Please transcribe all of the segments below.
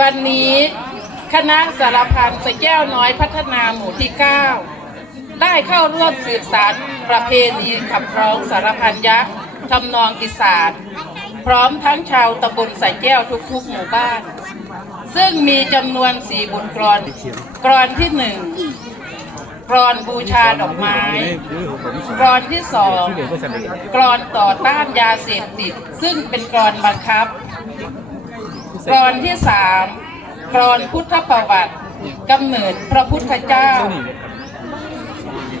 วันนี้คณะสารพันสแก้วน้อยพัฒนาหมู่ที่ 9 ได้เข้าร่วมสืบสารประเพณีขับร้องสารพันยักษ์ทำนองอีสานพร้อมทั้งชาวตำบลสะแก้วทุกๆหมู่บ้าน ซึ่งมีจำนวนสี่บทกลอนกลอนที่หนึ่งกลอนบูชาดอกไม้กลอนที่สองกลอนต่อต้านยาเสพติด ซึ่งเป็นกลอนบังคับ กรอนที่สามกรอนพุทธประวัติกำเนิดพระพุทธเจ้า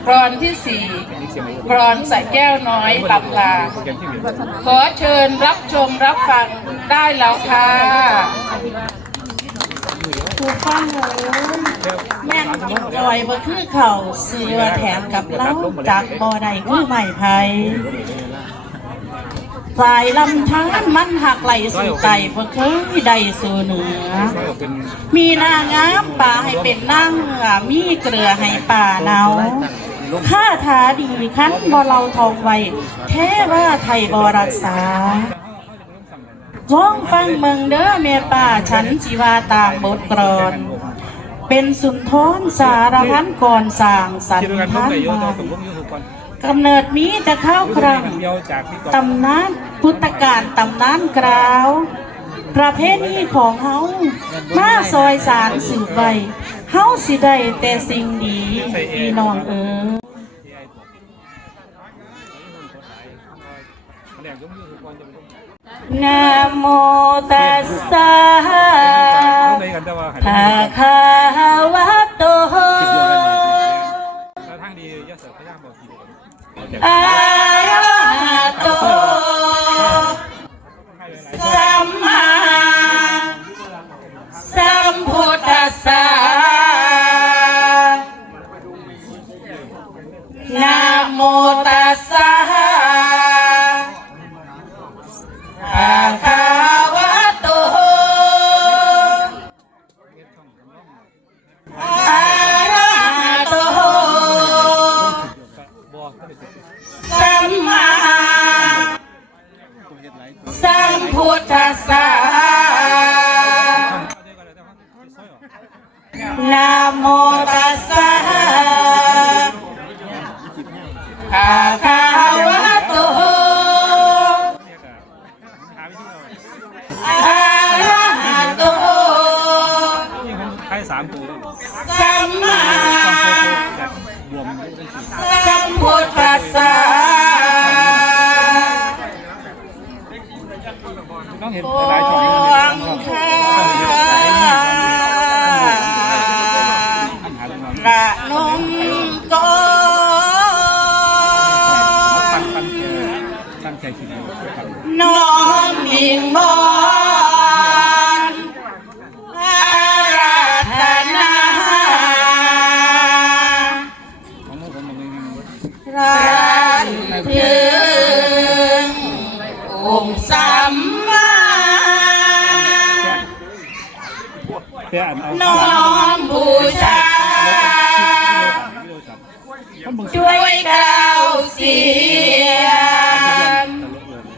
กรอนที่สี่กรอนใส่แก้วน้อยลำลา ขอเชิญรับชมรับฟังได้แล้วค่ะถูกฟังเลยแม่นกินจอยบ่คือเขาซื้อว่าแถมกับเหล้าจากบ่อใดคือไม่ไผ สายลำธารมันหักไหลสู่ไตบ่เคยได้สู่เหนือ มีนางามป่าให้เป็นนางเหงือมีเกลือให้ป่าเนาข้าถาดีคันบ่เราทองไวแท้ว่าไทยบ่รักษาร้องฟังเมืองเด้อแม่ป่าฉันสิว่าตามบทกรอนเป็นสุนทรสารพันก่อนสร้างสรรค์พันมา กำเนิดมีจะเข้าครังตำนานพุทธกาลตำนานกล่าว ประเพณีของเฮามาซอยสารสืบไว้เฮาสิได้แต่สิ่งดีพี่น้องเอ๋ยนะโมตัสสะภะคะวะโต อาระหะโตสัมมาสัมพุทธัสสะนะโมตัส เพื่ออ่านเอาน้อมบูชา ท่านมึงช่วยกล่าวเสียง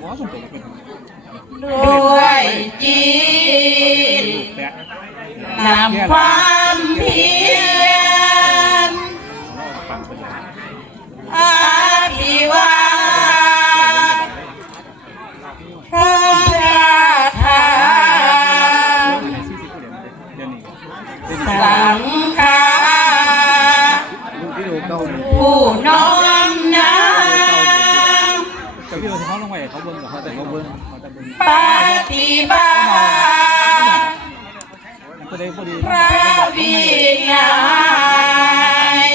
ว้าวผมตัวเป็นด้วยจิตแปะนำความเพี ปฏิบัติพระวินัย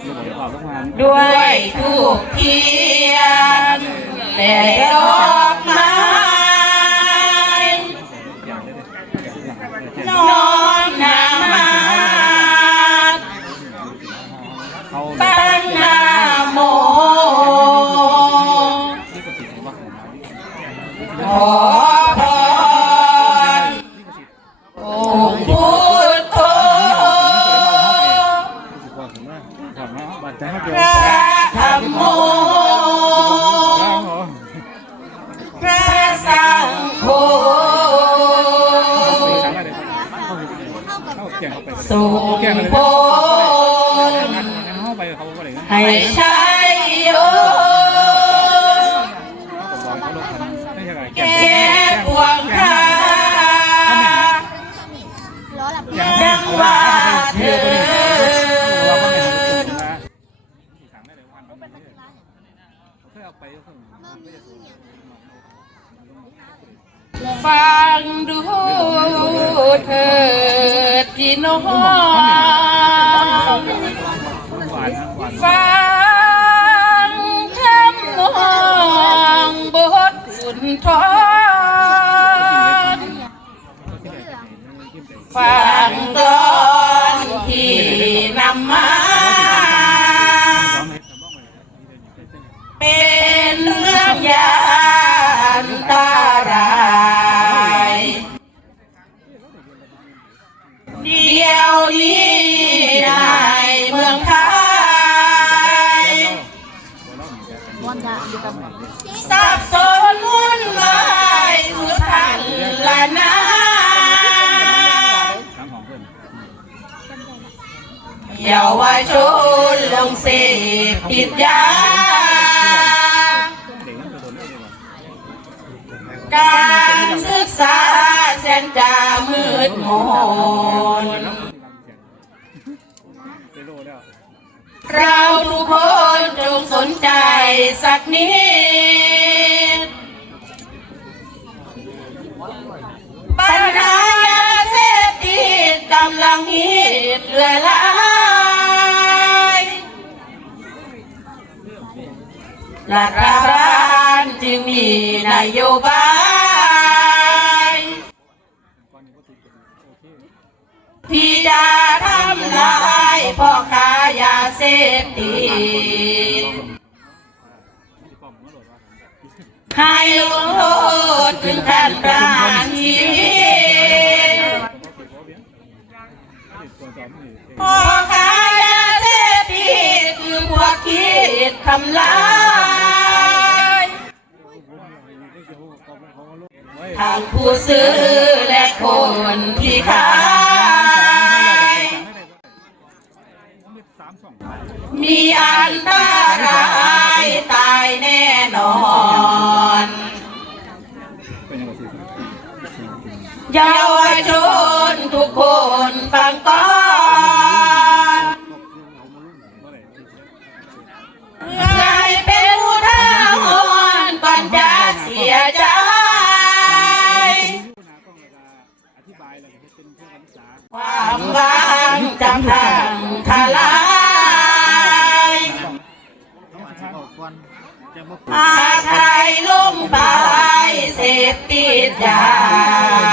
ก็เลยบอกต้องมาด้วยทุกเทียนและดอก แกงเข้าไปส่งแกงไปเลยผลงั้นงั้นเข้าไปเขาก็เลยงั้นให้ใช้โยเขาบอกเขาลงทันไม่ใช่อะไรแกแก้ปวงคาดังว่าเถิดฟังดูเถิดพี่น้อ งห เยาวชนลงเสพติดยา การศึกษาแสนจะมืดมน เราทุกคนจงสนใจสักนิด ปัญหายาเสพติดกำลังฮิตเรื่อยลาย รัฐบาลจึงมีนโยบาย พี่จะทำลายพ่อค้ายาเสพติดให้ลงโทษถึงขั้นประหารชีวิตพ่อค้ายา วกคิดทำลายทั้งผู้ซื้อและคนที่ขายมีอันตรายตายแน่นอนเป็นยังไงสิเยาวชน ติ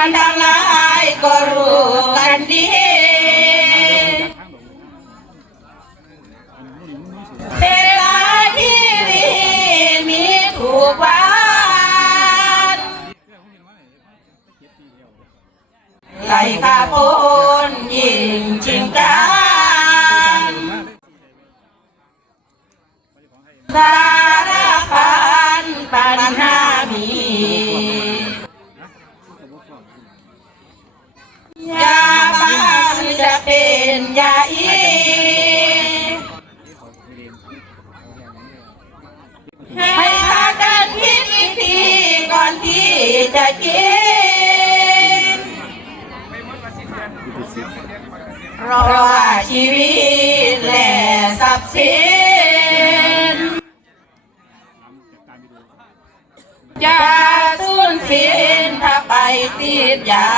านทั้งหลายก็รู้กันดีเวลาที่มีมีถูกวันไหลข้าพนยิงชิงกันสารพันปัญหา ติดยา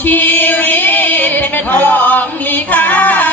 ชีวิตเป็นของมีค่าอย่า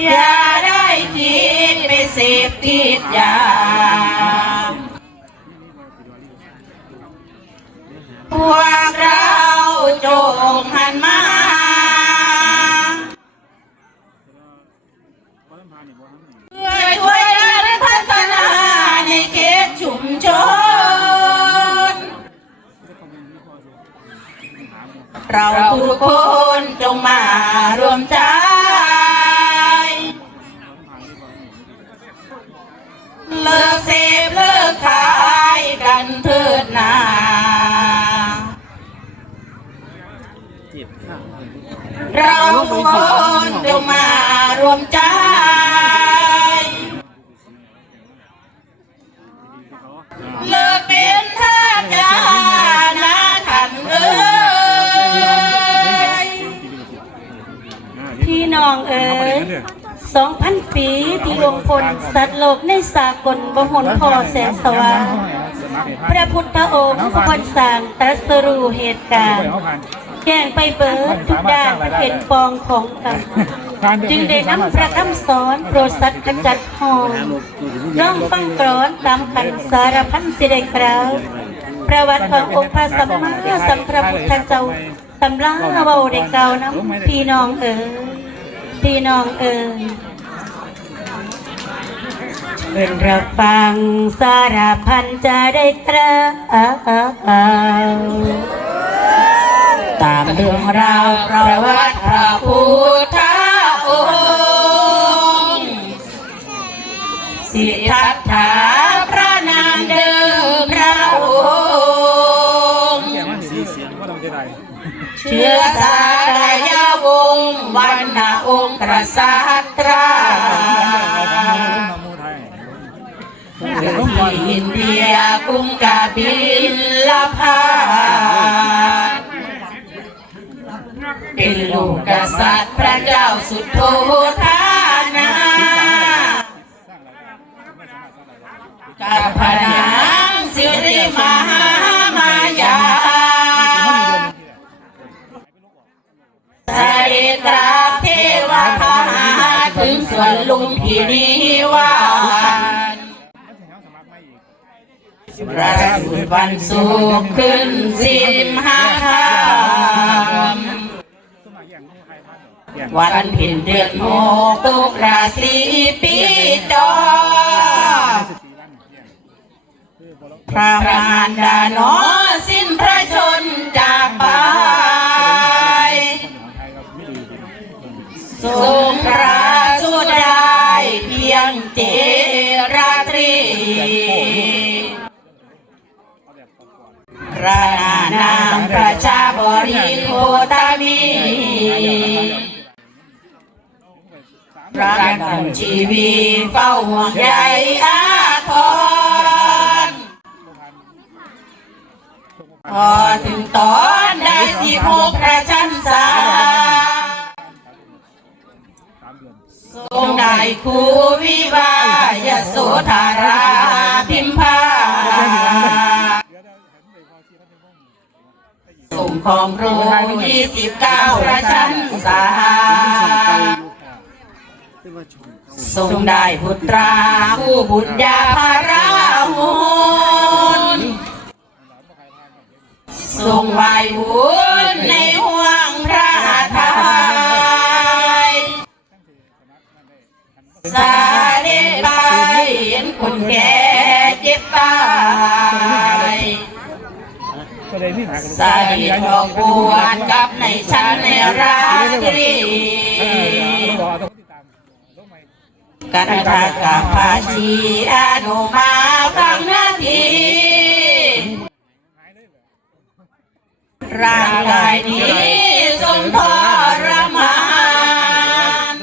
อย่าได้คิดไปเสพติดยาพวกเราจงหันมาเพื่อช่วยกันพัฒนาในเขตชุมชน เราทุกคนจงมารวมใจ เราทุกคนจงมารวมใจ เลิกเป็นทาสยานะท่านเอ้ยพี่น้องเอ๋ยสองพันปีที่รวมพลสัตว์โลกในสากลบหนพอแสงสว่างพระพุทธองค์ผู้คนสร้างตรัสรู้เหตุการณ์ แจ้งไปเบิดทุกด้านเป็นปองของกัน จึงได้นำพระคำสอนโปรดสัตว์ขจัดหองน้องฟังกรอนตามขันสารพันสิเดกราวประวัติขององค์พระสัมมาสัมพุทธเจ้าตำราเว้าได้กล่าวนำพี่น้องเอ๋ยพี่น้องเอ๋ยเอินรับฟังสารพันจะได้กล่าว ตามเรื่องราวประประวัวัติติพระพุทธองค์สิทธัตถะพระนามเดิมพระองค์เชื้อสายยวงศ์วันนาองค์กษัตราอินเดียกรุงกาบิลลาภา เป็นลูกกษัตริย์พระเจ้าสุดโทธานากับพระนางสิริมหามายาสริตราเทวทาถึงส่วนลุมพินีวานประสูติวันสุขขึ้นสิมห วันเพ็ญเดือนหกตุกราศีปีจอพระมารดาน้อสิ้นพระชนจากไปทรงพระสุดได้เพียงเจราตรีพระนานามประชาบริโภตามี รักกันชีวีเฝ้าห่วงใยอาทรพอถึงตอนได้สิพกพระชันษาทรงได้คูวิวายโสธาราพิมพาส่งของรูยี่สิบเก้าพระชันษา ทรงได้พุตราผู้บุญญาภาราหุนทรงไหวหุนในห่วงพระไทยสาเดไปเห็นคนแก่เจ็บตายก็เลยนี่หากันสาดทองปวดกับในชั้นในราตรี รอต้องติดตามลงใหม่ กันทากับภาชีอนุมาฟังนาทีร่างกายนี้ทรงทรมาน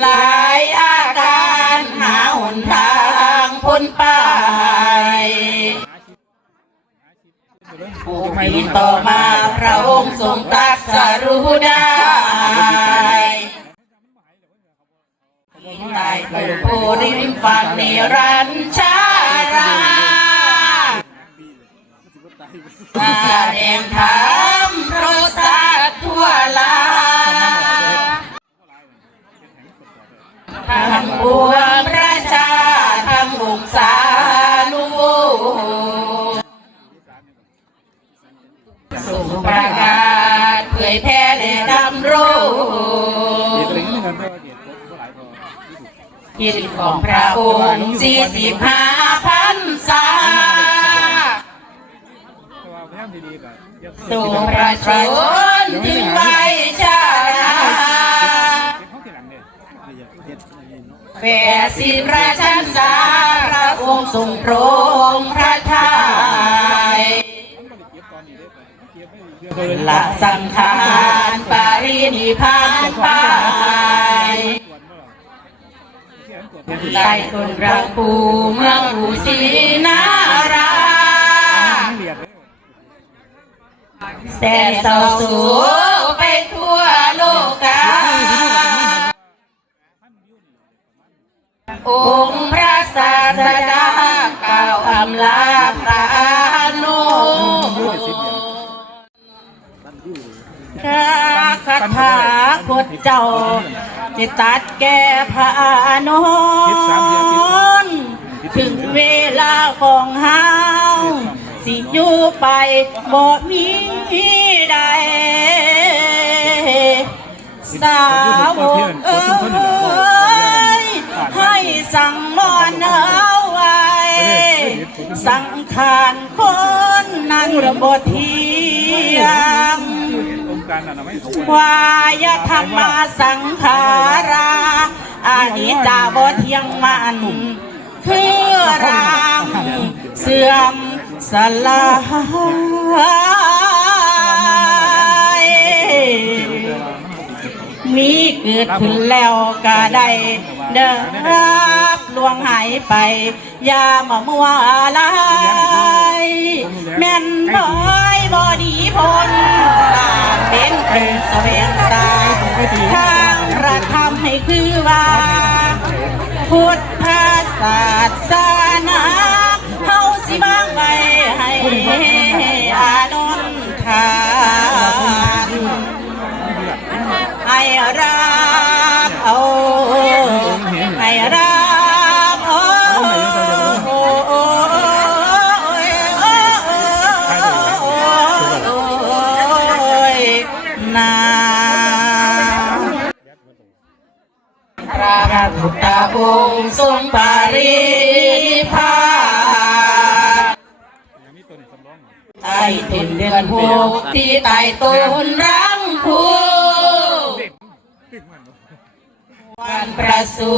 หลายอาการหาหนทางพ้นไปผู้ปีต่อมาพระองค์ทรงตรัสรู้ได้ตายเติบโต ฝั่งนิรันชาราแสดงไทย กิจของพระองค์สี่สิบห้าพันษากสู่ประชาชนถึงใบชาราเก็บห้องที่หลังเนี่ยแปดสิบราชันสาพระองค์ทรงโปรงพระทัยเก็บตอนนี้ได้เก็บไม่เดือนเลยละสังขารปรินิพพานไป ใต้ต้นรังปูเมืองอุสีนาราเรียนเลยแสนเศร้าโศกไปทั่วโลกาองค์พระศาสดาก่าวอำลาพระนข้าคาถาคดเจ้า จะตัดแก่พระนนถึงเวลาของเฮาสิอยู่ไปบ่มีใดสาวกเอ้ยให้สั่งนอนเอาไว้สังขารคนนั้นบทเทียง องค์การอนามัยเขาวายธรรมาสังขาราอานิจาบเทียงมันคือรางเสื่อมสลายมีเกิดขึ้นแล้วก็ได้เดิรับลวงหายไป ยามามัวอะไรแม่นน้อ บอดีพลต่างเป็นเป็นแสวงสายทางพระธรรมให้คือว่าพุทธศาสนาเฮาสิบางไว้ให้อานนทานให้รับเอาให้รับ งค์ทรงปรินิพานใต้ตินเดือนหกที่ใต้ต้นรังพูวันประสู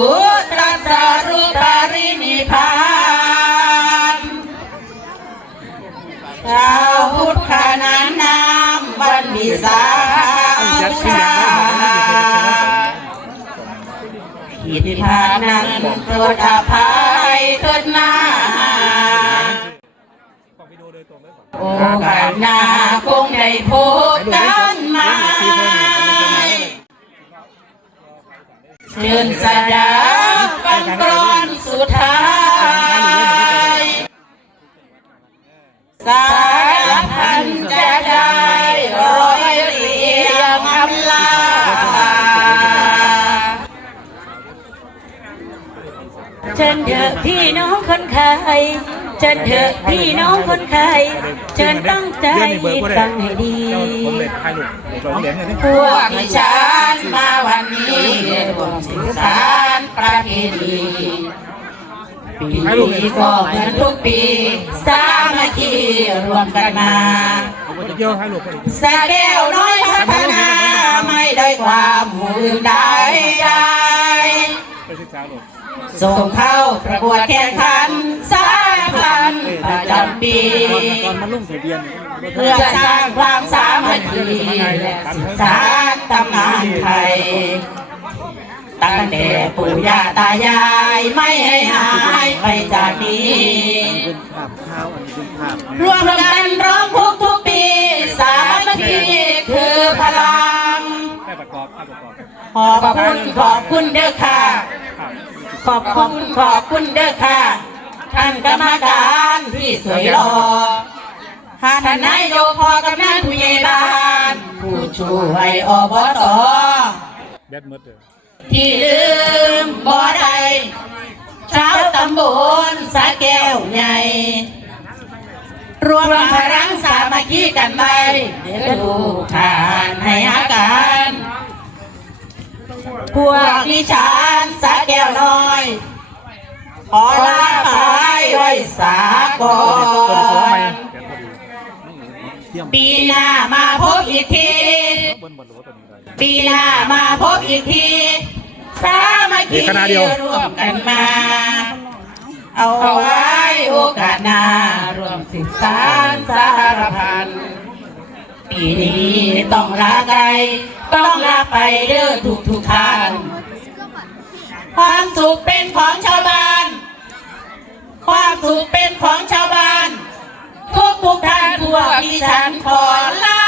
ตรัสรู้ปรินิพานชาวพุทธขนานนามวันวิสาขบูชา ผิดพานั้นโปรดอภัยเถิดนาโอกาสหน้าคงได้พบกันใหม่เชิญสดับฟังกรอนสุดท้ายสา เชิญเถอะพี่น้องคนไทยเชิญเถอะพี่น้องคนไทยเชิญตั้งใจฟังให้ดีผมเด็ดถ่ายรูปเด็ดร้องเหรียญเลยนี่พวกดิฉันมาวันนี้รวมสื่อสารประเพณีปีก็เหมือนทุกปีสามัคคีรวมกันมาเยอะถ่ายรูปพอดีสะแก้วน้อยพัฒนาไม่ได้ความหมู่อื่นใดใด ส่งเข้าประกวดแข่งขันสารพันประจำปี ตอนมาลุ่งทะเบียนเพื่อสร้างความสามัคคีและสืบสานตำนานไทย ตั้งแต่ปู่ย่าตายายไม่ให้หายไปจากนี้ เป็นภาพเท้าอันนี้เป็นภาพรวมกันร้องทุกทุกปี สามัคคีคือพลังแค่ประกอบภาพประกอบ ขอบคุณขอบคุณเด้อค่ะ ขอบคุณขอบคุณเด้อค่ะ ท่านกรรมการที่สวยหล่อท่านนายกพอกำนันผู้ใหญ่บ้านผู้ช่วยอบตแบดมืดเลยที่ลืมบ่ได้ชาวตำบลสาแก้วใหญ่รวมพลังสามัคคีกันไปเดี๋ยวดูทานให้อาการ พวกดิฉันสาแก้วน้อย ขอลาไปไว้สากลตัวสวยไหมแบดพอปีหน้ามาพบอีกที ปีหน้ามาพบอีกที สามัคคีร่วมกันมา เอาไว้โอกาสหน้ารวมสืบสานสารพัน ปีนี้ต้องลาไกล ต้องลาไปเด้อทุกทุกท่านความสุขเป็นของชาวบ้าน ความสุขเป็นของชาวบ้าน ทุกทุกท่านพวกดิฉันขอลา